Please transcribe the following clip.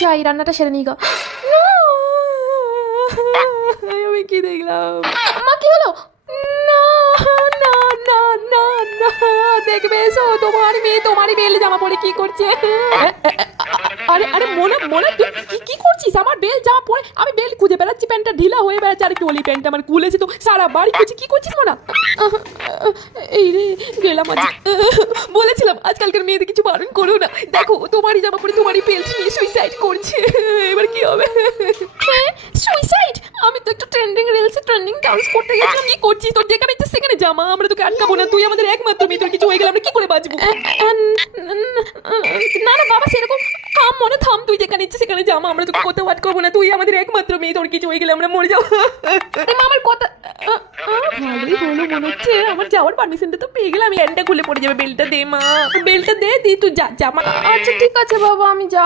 যাই রান্নাটা সেরে নিই গো। আমি কি দেখলাম? মা কি হলো? না না না না না, দেখবে এসো, তোমারই বেল জামা পরে কি করছে। আরে আরে মোনা মোনা, তুই কি করছিস? আমার বেল জামা পরে আমি বেল খুঁজে বেড়াচ্ছি, প্যান্টটা ঢিলা হয়ে বেড়াচ্ছে। আরে কি বলি, প্যান্টটা আমার খুলেছে তো, সারা বাড়ি খুঁজে। কি করছিস মোনা? এই রে গেলাম আজ। বলেছিলাম আজকালকার মেয়েদের কিছু বারণ করো না। দেখো তোমারই জামা পরে তোমারই বেল্ট নিয়ে সুইসাইড করছে। এবার কি হবে? হ্যাঁ সুইসাইড? আমি তো একটু ট্রেন্ডিং রিলসে ট্রেন্ডিং ডান্স করতে গেছিলাম। কি করছিস? তোর যেখানে ইচ্ছে সেখানে জামা, আমরা তোকে আটকাবো না। তুই আমাদের একমাত্র মেয়ে, তোর কিছু হয়ে গেলে আমরা কি করে বাঁচবো? না না বাবা, সেরকম থাম মনে থাম। তুই যেখানে ইচ্ছে সেখানে জামা, আমরা তোকে কোথাও আটকাবো না। তুই আমাদের একমাত্র মেয়ে, তোর কিছু হয়ে গেলে আমরা মরে যাবো। আমার কথা ভালোই হলো মনে হচ্ছে। আমার যাওয়ার পারমিশনটা তো পেয়ে গেলাম। আমি প্যান্টটা খুলে পড়ে যাবে। বেলটা দে মা, বেলটা দে, দি তুই যা জামা। আচ্ছা ঠিক আছে বাবা, আমি যা